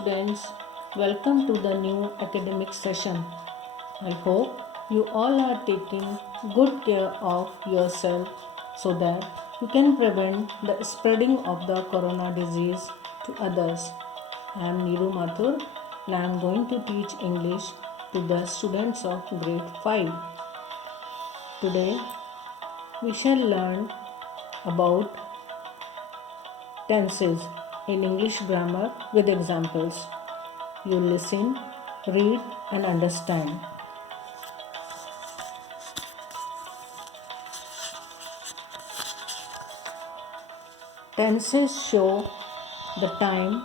students, welcome to the new academic session. I hope you all are taking good care of yourself so that you can prevent the spreading of the corona disease to others. I am Neeru Mathur and I am going to teach English to the students of grade 5. Today we shall learn about tenses in English grammar with examples. You listen, read, and understand. Tenses show the time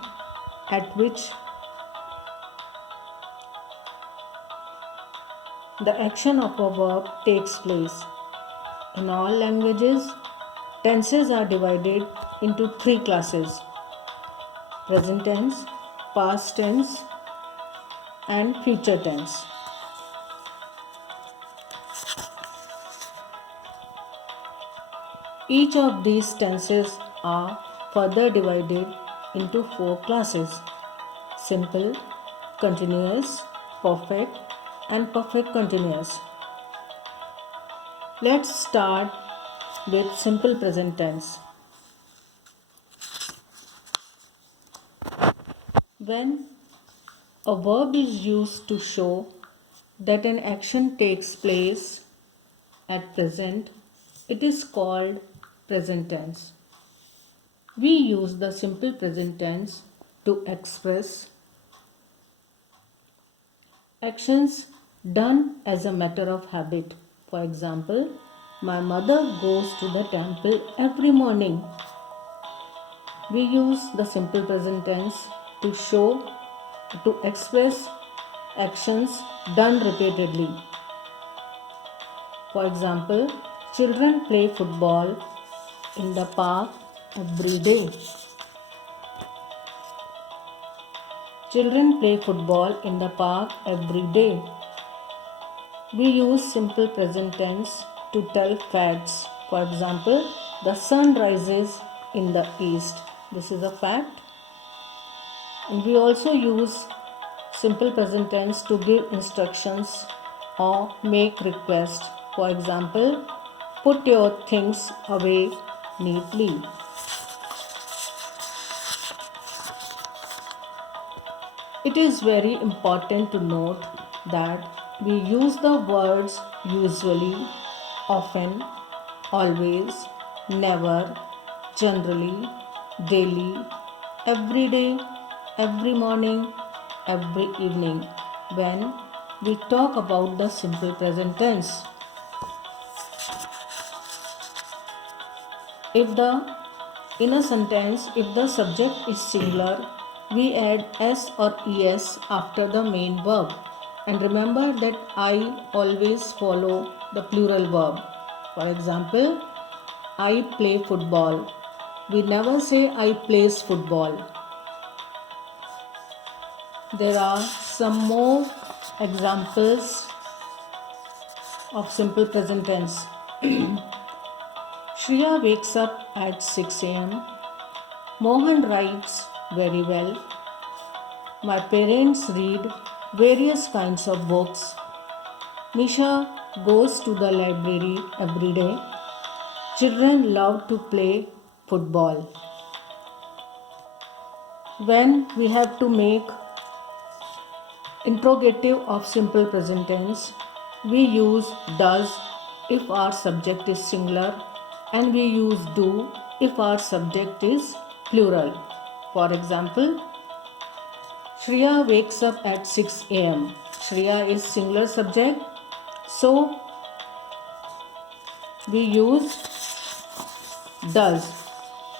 at which the action of a verb takes place. In all languages, tenses are divided into three classes: present tense, past tense, and future tense. Each of these tenses are further divided into four classes: simple, continuous, perfect, and perfect continuous. Let's start with simple present tense. When a verb is used to show that an action takes place at present, it is called present tense. We use the simple present tense to express actions done as a matter of habit. For example, my mother goes to the temple every morning. We use the simple present tense to express actions done repeatedly. For example, children play football in the park every day. Children play football in the park every day. We use simple present tense to tell facts. For example, the sun rises in the east. This is a fact. And we also use simple present tense to give instructions or make requests. For example, put your things away neatly. It is very important to note that we use the words usually, often, always, never, generally, daily, every day, every morning, every evening when we talk about the simple present tense. In a sentence, if the subject is singular, we add s or es after the main verb. And remember that I always follow the plural verb. For example, I play football. We never say I plays football. There are some more examples of simple present tense. Shriya wakes up at 6 am. Mohan writes very well. My parents read various kinds of books. Misha goes to the library every day. Children love to play football. When we have to make interrogative of simple present tense, we use does if our subject is singular, and we use do if our subject is plural. For example, Shriya wakes up at 6 am. Shriya is singular subject, so we use does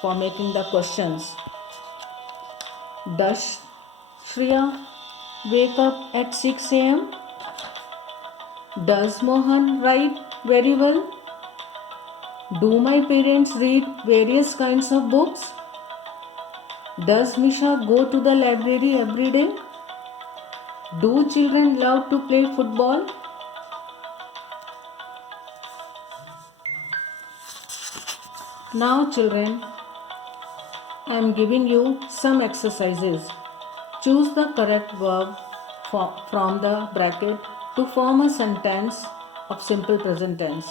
for making the questions. Does Shriya wake up at 6 am? Does Mohan write very well? Do my parents read various kinds of books? Does Misha go to the library every day? Do children love to play football? Now children, I am giving you some exercises. Choose the correct verb from the bracket to form a sentence of simple present tense.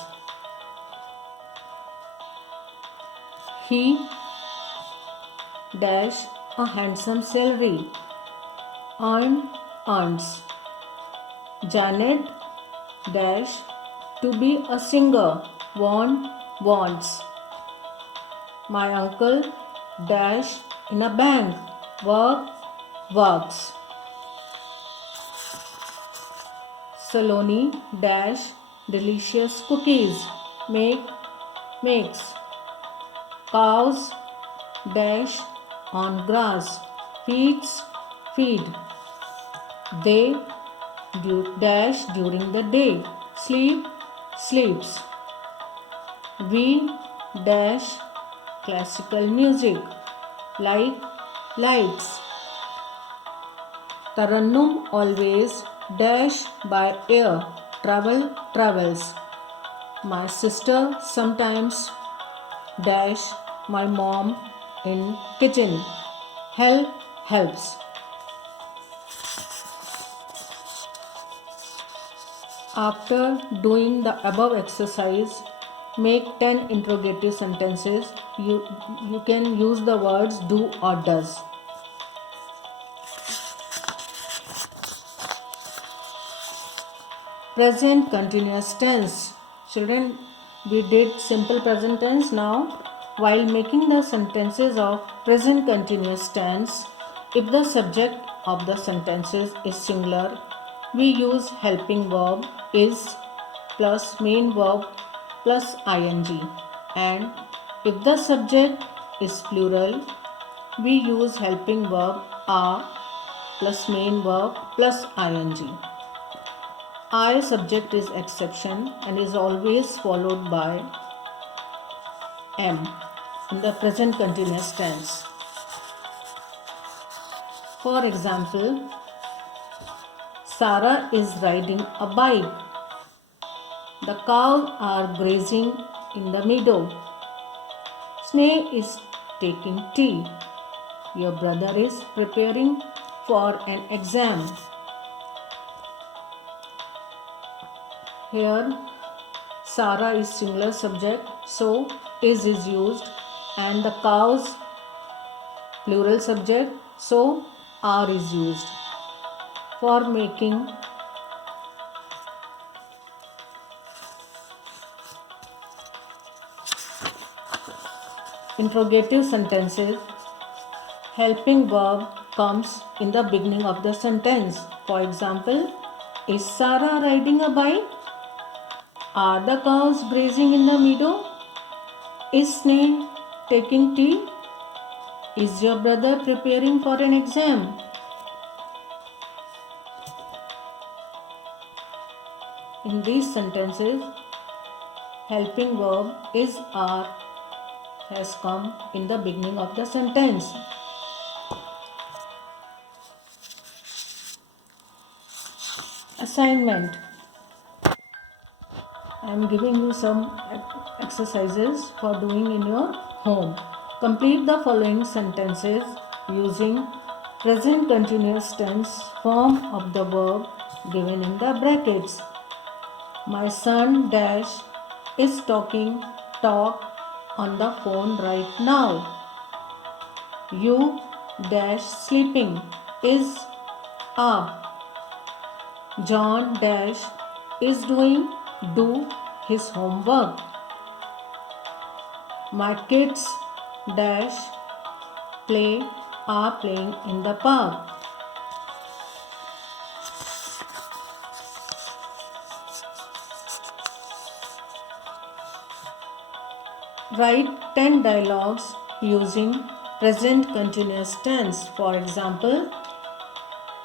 He dash a handsome salary, earns. Janet dash to be a singer, wants. My uncle dash in a bank, works. Saloni dash delicious cookies, makes. Cows dash on grass, feed. They dash during the day, sleeps. We dash classical music, likes. Tarannum always dash by air, travels. My sister sometimes dash my mom in kitchen, helps. After doing the above exercise, make 10 interrogative sentences. You can use the words do or does. Present continuous tense. Children, we did simple present tense. Now, while making the sentences of present continuous tense, if the subject of the sentences is singular, we use helping verb is plus main verb plus ing, and if the subject is plural, we use helping verb are plus main verb plus ing. I subject is exception and is always followed by am in the present continuous tense. For example, Sarah is riding a bike. The cows are grazing in the meadow. Sneh is taking tea. Your brother is preparing for an exam. Here, Sarah is singular subject, so is used, and the cows plural subject, so are is used. For making interrogative sentences, helping verb comes in the beginning of the sentence. For example, is Sarah riding a bike? Are the cows grazing in the meadow? Is Sneh taking tea? Is your brother preparing for an exam? In these sentences, helping verb is are has come in the beginning of the sentence. Assignment. I am giving you some exercises for doing in your home. Complete the following sentences using present continuous tense form of the verb given in the brackets. My son dash is talk on the phone right now. You dash sleeping is John dash is do his homework. My kids dash are playing in the park. Write 10 dialogues using present continuous tense. For example,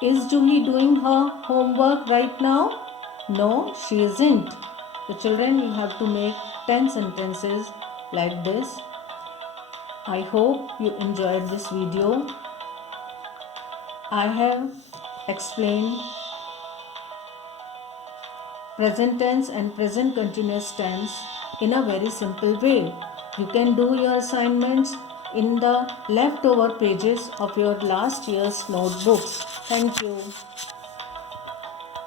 is Juhi doing her homework right now? No, she isn't. The children, you have to make 10 sentences like this. I hope you enjoyed this video. I have explained present tense and present continuous tense in a very simple way. You can do your assignments in the leftover pages of your last year's notebooks. Thank you.